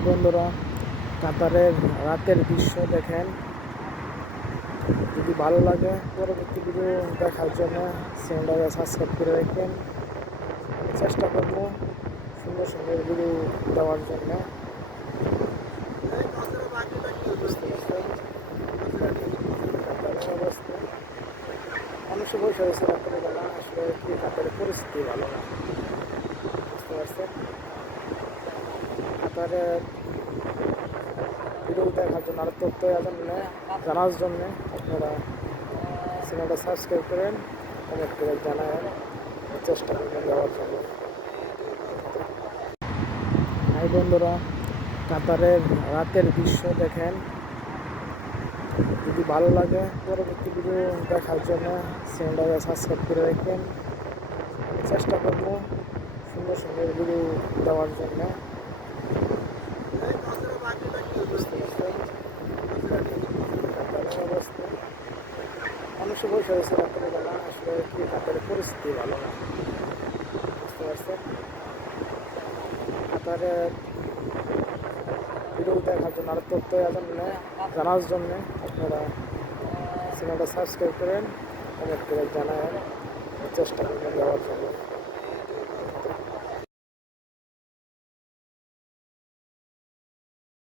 High বন্ধুরা, কাতারের রাতের দৃশ্য দেখেন। যদি ভালো লাগে পরবর্তী ভিডিও দেখার জন্য চ্যানেলটাকে সাবস্ক্রাইব করে রাখবেন। আমি চেষ্টা করব সুন্দর সুন্দর ভিডিও দেওয়ার জন্য। বুঝতে পারছেন? দেখেন কাতারের অবস্থা, মানুষে বসে হয়েছে রাতের বেলা। আসলে কি কাতারের পরিস্থিতি ভালো না, বুঝতে পারছেন? কাতারের ভিডিও দেখার জন্য আর তথ্য জানার জন্য আপনারা চ্যানেলটা সাবস্ক্রাইব করেন, কমেন্ট করে জানান, চেষ্টা করবেন দেওয়ার জন্য। হাই বন্ধুরা, কাতারের রাতের দৃশ্য দেখেন। যদি ভালো লাগে পরবর্তী ভিডিও দেখার জন্য চ্যানেলটাকে সাবস্ক্রাইব করে রাখবেন। আমি চেষ্টা করব সুন্দর সুন্দর ভিডিও দেওয়ার জন্য। বুঝতে পারছেন? দেখেন কাতারের অবস্থা, মানুষে বসে হয়েছে রাতের বেলা। আসলে কি কাতারের পরিস্থিতি ভালো না, বুঝতে পারছেন? কাতারের ভিডিও দেখার জন্য আর তথ্য জানার জন্য আপনারা চ্যানেলটা সাবস্ক্রাইব করেন, কমেন্ট করে জানান, চেষ্টা করবেন দেওয়ার জন্য।